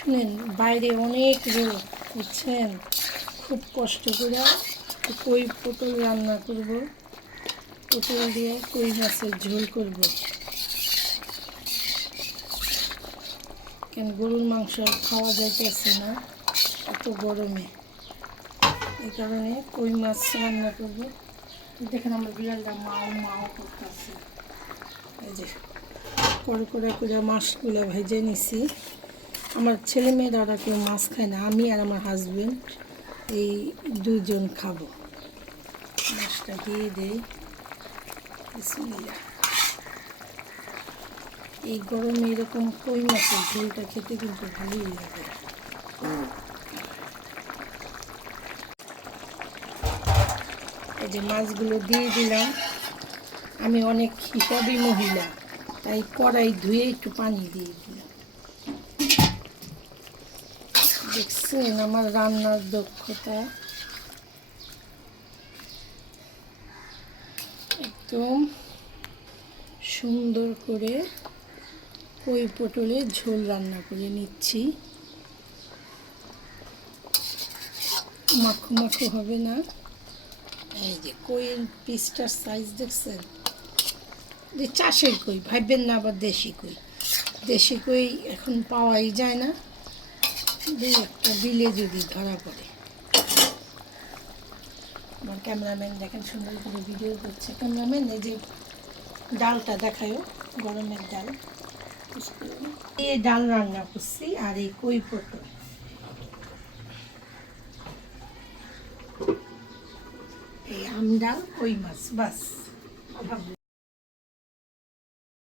শুনেন, বাইরে অনেক রোদ, বুঝছেন? খুব কষ্ট করে কই পটল রান্না করব, পটল দিয়ে কই মাছের ঝোল করব। কেন গরুর মাংস খাওয়া যাইতেছে না এত গরমে, এই কারণে কই মাছ রান্না করব। দেখেন আমার বিড়ালটা মাও মাও করতেছে। এই যে কড়কড়া করে মাছগুলো ভেজে নিছি। আমার ছেলে মেয়েরা কেউ মাছ খায় না, আমি আর আমার হাজবেন্ড এই দুজন খাবো। মাছটা দিয়ে দেই। বিসমিল্লাহ। এই গরমে এরকম কই মাছের ঝোলটা খেতে কিন্তু ভালোই লাগে। এই যে মাছগুলো দিয়ে দিলাম। আমি অনেক হিসাবি মহিলা, তাই কড়াই ধুয়ে একটু পানি দিয়ে দিলাম। দেখছেন আমার রান্নার দক্ষতা, একদম সুন্দর করে কই পটলের ঝোল রান্না করে নিচ্ছি। মাখো মাখো হবে না। এই যে কইয়ের পিসটার সাইজ দেখছেন, যে চাষের কই, ভাববেন না আবার দেশি কই। দেশি কই এখন পাওয়াই যায় না, দুই একটা বিলে যদি ধরা পড়ে। আমার ক্যামেরাম্যান দেখেন সুন্দর করে ভিডিও করছে। ক্যামেরাম্যান এই যে ডালটা দেখায়ও, গরমের ডাল, এই ডাল রান্না করছি আর এই কই পটল, এই আম ডাল কই মাছ, বাস।